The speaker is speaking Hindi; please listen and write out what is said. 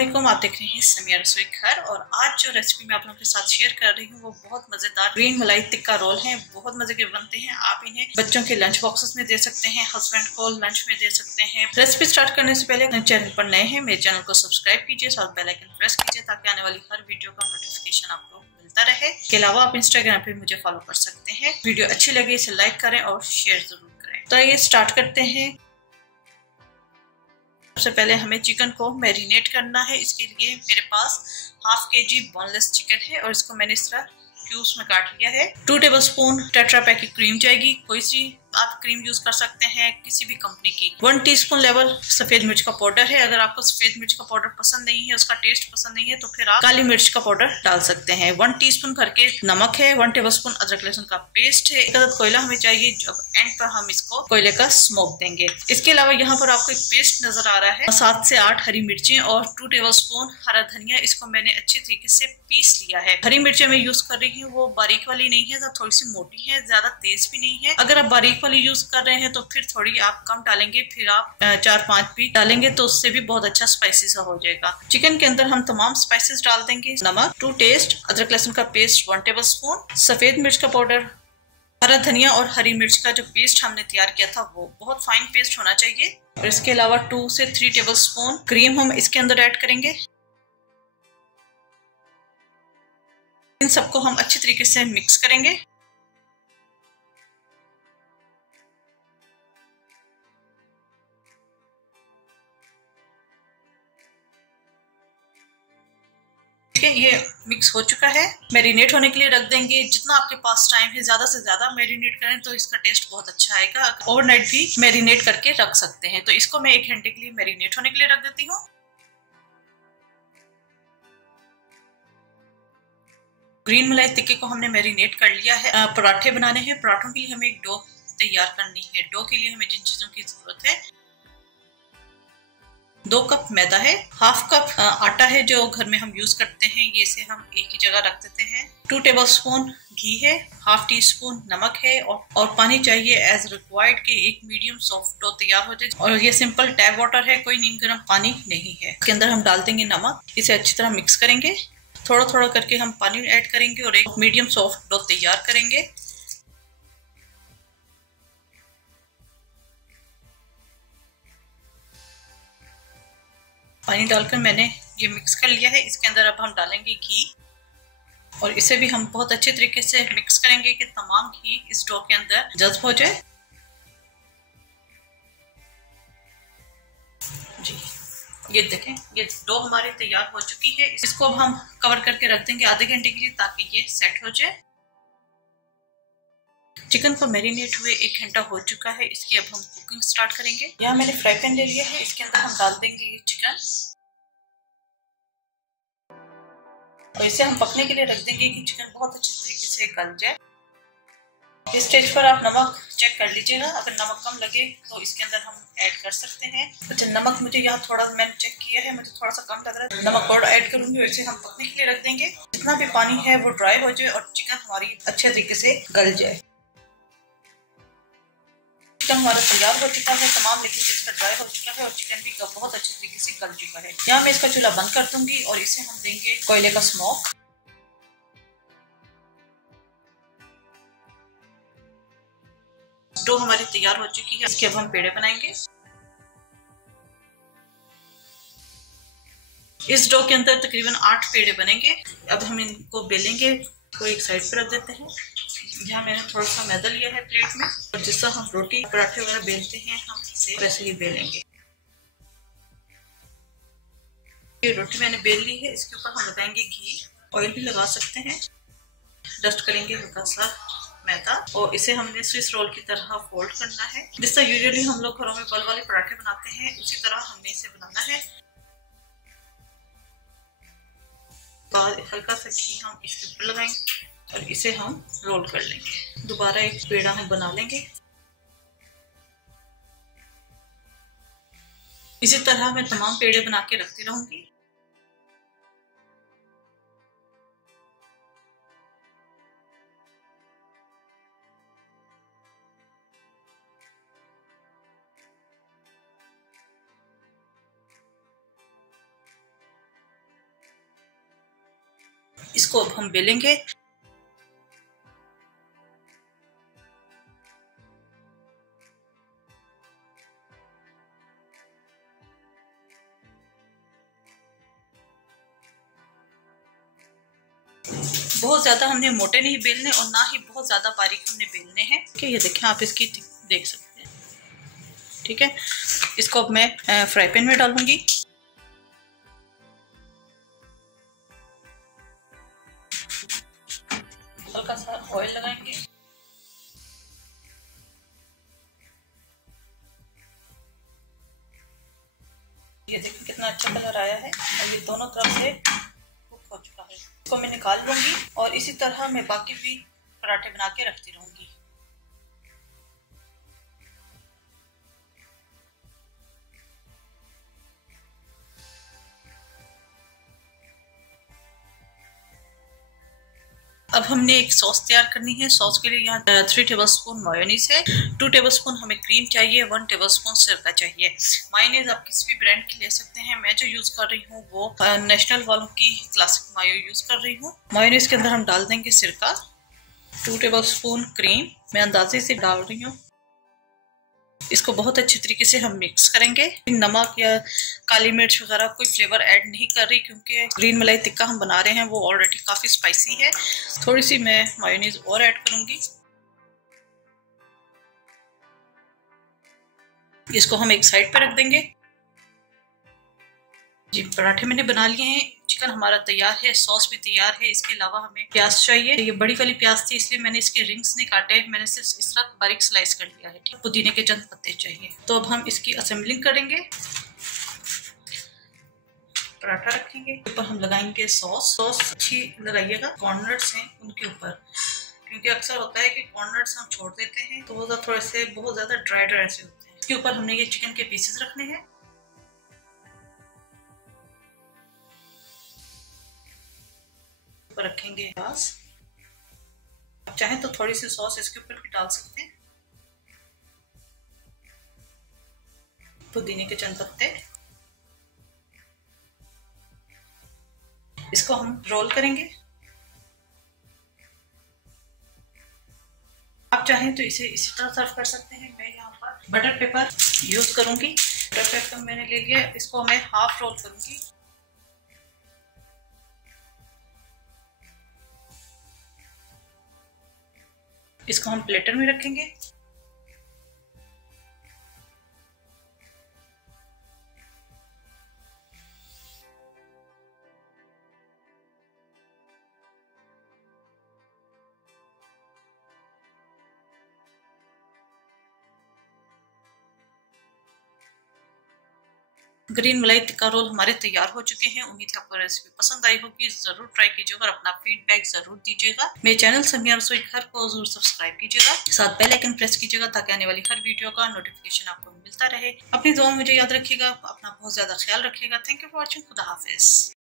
वालेकुम, आप देख रहे हैं समिया रसोई घर। और आज जो रेसिपी मैं आप लोगों के साथ शेयर कर रही हूँ वो बहुत मजेदार ग्रीन मलाई टिक्का रोल है। बहुत मजे के बनते हैं। आप इन्हें बच्चों के लंच बॉक्सेस में दे सकते हैं, हस्बैंड को लंच में दे सकते हैं। रेसिपी स्टार्ट करने से पहले चैनल पर नए हैं मेरे चैनल को सब्सक्राइब कीजिए, साथ बेल आइकन प्रेस कीजिए ताकि आने वाली हर वीडियो का नोटिफिकेशन आपको मिलता रहे। इसके अलावा आप इंस्टाग्राम पे मुझे फॉलो कर सकते हैं। वीडियो अच्छी लगे इसे लाइक करें और शेयर जरूर करें। तो ये स्टार्ट करते हैं। सबसे पहले हमें चिकन को मैरिनेट करना है। इसके लिए मेरे पास हाफ केजी बोनलेस चिकन है और इसको मैंने इस तरह क्यूब्स में काट लिया है। 2 टेबलस्पून टेट्रा पैक की क्रीम जाएगी। कोई सी आप क्रीम यूज कर सकते हैं, किसी भी कंपनी की। 1 टीस्पून लेवल सफेद मिर्च का पाउडर है। अगर आपको सफेद मिर्च का पाउडर पसंद नहीं है, उसका टेस्ट पसंद नहीं है, तो फिर आप काली मिर्च का पाउडर डाल सकते हैं। 1 टीस्पून भर के नमक है। 1 टेबलस्पून अदरक लहसुन का पेस्ट है। एक अदद कोयला हमें चाहिए, जब एंड पर हम इसको कोयले का स्मोक देंगे। इसके अलावा यहाँ पर आपको एक पेस्ट नजर आ रहा है, 7 से 8 हरी मिर्चें और 2 टेबलस्पून हरा धनिया। इसको मैंने अच्छी तरीके से पीस लिया है। हरी मिर्चें मैं यूज कर रही हूँ वो बारीक वाली नहीं है, तो थोड़ी सी मोटी है, ज्यादा तेज भी नहीं है। अगर आप बारीक वाली यूज कर रहे हैं तो फिर थोड़ी आप कम डालेंगे, फिर आप 4-5 भी डालेंगे तो उससे भी बहुत अच्छा स्पाइसी सा हो जाएगा। चिकन के अंदर हम तमाम स्पाइसेस डाल देंगे। नमक 2 टेस्ट, अदरक लहसुन का पेस्ट 1 टेबलस्पून, सफेद मिर्च का पाउडर, हरा धनिया और हरी मिर्च का जो पेस्ट हमने तैयार किया था वो बहुत फाइन पेस्ट होना चाहिए। और इसके अलावा 2 से 3 टेबलस्पून क्रीम हम इसके अंदर ऐड करेंगे। इन सबको हम अच्छी तरीके से मिक्स करेंगे। ये मिक्स हो चुका है। मैरिनेट होने के लिए रख देंगे। जितना आपके पास टाइम है, ज्यादा से ज्यादा मैरिनेट करें तो इसका टेस्ट बहुत अच्छा आएगा। ओवरनाइट भी मैरिनेट करके रख सकते हैं। तो इसको मैं 1 घंटे के लिए मैरिनेट होने के लिए रख देती हूँ। ग्रीन मलाई टिक्के को हमने मैरिनेट कर लिया है। पराठे बनाने हैं। पराठों के लिए हमें एक डो तैयार करनी है। डो के लिए हमें जिन चीजों की जरूरत है, 2 कप मैदा है, हाफ कप आटा है जो घर में हम यूज करते हैं, ये से हम एक ही जगह रख देते हैं। 2 टेबलस्पून घी है, हाफ टी स्पून नमक है और पानी चाहिए एज रिक्वायर्ड कि एक मीडियम सॉफ्ट डो तैयार हो जाए। और ये सिंपल टैप वाटर है, कोई नीम गर्म पानी नहीं है। इसके अंदर हम डाल देंगे नमक। इसे अच्छी तरह मिक्स करेंगे। थोड़ा थोड़ा करके हम पानी ऐड करेंगे और एक मीडियम सॉफ्ट डो तैयार करेंगे। पानी डालकर मैंने ये मिक्स कर लिया है। इसके अंदर अब हम डालेंगे घी और इसे भी हम बहुत अच्छे तरीके से मिक्स करेंगे कि तमाम घी इस डो के अंदर जज्ब हो जाए। जी, ये देखें, ये डो हमारी तैयार हो चुकी है। इसको अब हम कवर करके रख देंगे आधे घंटे के लिए ताकि ये सेट हो जाए। चिकन को मैरिनेट हुए 1 घंटा हो चुका है। इसकी अब हम कुकिंग स्टार्ट करेंगे। यहाँ मैंने फ्राई पैन ले लिया है। इसके अंदर हम डाल देंगे ये चिकन और इसे हम पकने के लिए रख देंगे कि चिकन बहुत अच्छे तरीके से गल जाए। इस स्टेज पर आप नमक चेक कर लीजिएगा। अगर नमक कम लगे तो इसके अंदर हम ऐड कर सकते हैं। अच्छा, नमक मुझे यहाँ थोड़ा मैंने चेक किया है, मुझे थोड़ा सा कम लग रहा है, नमक और ऐड करूंगी और इसे हम पकने के लिए रख देंगे। जितना भी पानी है वो ड्राई हो जाए और चिकन हमारी अच्छे तरीके से गल जाए। चिकन हमारा तैयार हो चुका है, तमाम लिक्विड इसका ड्राई हो चुका है और चिकन भी बहुत अच्छे तरीके से गल चुका है। यहाँ मैं इसका चूल्हा बंद कर दूंगी और इसे हम देंगे कोयले का स्मोक। डो हमारी तैयार हो चुकी है। इसके अब हम पेड़े बनाएंगे। इस डो के अंदर तकरीबन 8 पेड़े बनेंगे। अब हम इनको बेलेंगे, को एक साइड पर रख देते हैं। यहाँ मैंने थोड़ा सा मैदा लिया है प्लेट में और जिससे हम रोटी पराठे वगैरह बेलते हैं हम इसे वैसे ही बेलेंगे। ये रोटी मैंने बेल ली है। इसके ऊपर हम लगाएंगे घी, ऑयल भी लगा सकते हैं। डस्ट करेंगे हल्का सा मैदा और इसे हमने स्विस रोल की तरह फोल्ड करना है। जिस तरह यूजुअली हम लोग घरों में बल वाले पराठे बनाते हैं उसी तरह हमने इसे बनाना है। हल्का सा घी हम इसके ऊपर लगाएंगे और इसे हम रोल कर लेंगे। दोबारा एक पेड़ा हम बना लेंगे। इसी तरह मैं तमाम पेड़े बना के रखती रहूंगी। इसको अब हम बेलेंगे। बहुत ज्यादा हमने मोटे नहीं बेलने और ना ही बहुत ज्यादा बारीक हमने बेलने हैं। ठीक है, ये देखें आप इसकी देख सकते हैं। ठीक है, इसको अब मैं फ्राई पैन में डालूंगी। हल्का सा ऑयल लगाएंगे। ये देखिए कितना अच्छा कलर आया है और ये दोनों तरफ से कुक हो चुका है। इसको मैं निकाल लूंगी और इसी तरह मैं बाकी भी पराठे बना के रखती रहूंगी। अब हमने एक सॉस तैयार करनी है। सॉस के लिए यहाँ 3 टेबलस्पून मायोनीज है, 2 टेबलस्पून हमें क्रीम चाहिए, 1 टेबलस्पून सिरका चाहिए। मायोनीज आप किसी भी ब्रांड की ले सकते हैं। मैं जो यूज कर रही हूँ वो नेशनल वालों की क्लासिक मायो यूज कर रही हूँ। मायोनीज के अंदर हम डाल देंगे सिरका, 2 टेबलस्पून क्रीम मैं अंदाजे से डाल रही हूँ। इसको बहुत अच्छे तरीके से हम मिक्स करेंगे। नमक या काली मिर्च वगैरह कोई फ्लेवर ऐड नहीं कर रही क्योंकि ग्रीन मलाई टिक्का हम बना रहे हैं वो ऑलरेडी काफी स्पाइसी है। थोड़ी सी मैं मायोनीज और ऐड करूंगी। इसको हम एक साइड पे रख देंगे। जी, पराठे मैंने बना लिए हैं। चिकन हमारा तैयार है, सॉस भी तैयार है। इसके अलावा हमें प्याज चाहिए। ये बड़ी वाली प्याज थी इसलिए मैंने इसके रिंग्स नहीं काटे, मैंने सिर्फ इस तरह बारीक स्लाइस कर लिया है। ठीक, पुदीने के चंद पत्ते चाहिए। तो अब हम इसकी असेंबलिंग करेंगे। पराठा रखेंगे, ऊपर हम लगाएंगे सॉस। सॉस अच्छी लगाइएगा। कॉर्नट्स हैं उनके ऊपर, क्योंकि अक्सर होता है कि कॉर्नट्स हम छोड़ देते हैं तो वो थोड़े से बहुत ज्यादा ड्राई ड्राई से होते हैं। इसके ऊपर हमने ये चिकन के पीसेस रखने हैं। रखेंगे प्याज। आप चाहें तो थोड़ी सी सॉस इसके ऊपर भी डाल सकते हैं। पुदीने के चंद पत्ते। इसको हम रोल करेंगे। आप चाहें तो इसे इसी तरह सर्व कर सकते हैं। मैं यहाँ पर बटर पेपर यूज करूंगी। बटर पेपर मैंने ले लिया, इसको मैं हाफ रोल करूंगी। इसको हम प्लेटर में रखेंगे। ग्रीन मलाई टिक्का रोल हमारे तैयार हो चुके हैं। उम्मीद है आपको रेसिपी पसंद आई होगी। जरूर ट्राई कीजिएगा और अपना फीडबैक जरूर दीजिएगा। मेरे चैनल समिया रसोई घर को जरूर सब्सक्राइब कीजिएगा, साथ बेल आइकन प्रेस कीजिएगा ताकि आने वाली हर वीडियो का नोटिफिकेशन आपको मिलता रहे। अपनी दुआ में मुझे याद रखिएगा, अपना बहुत ज्यादा ख्याल रखिएगा। Thank you for watching. खुदा हाफिज।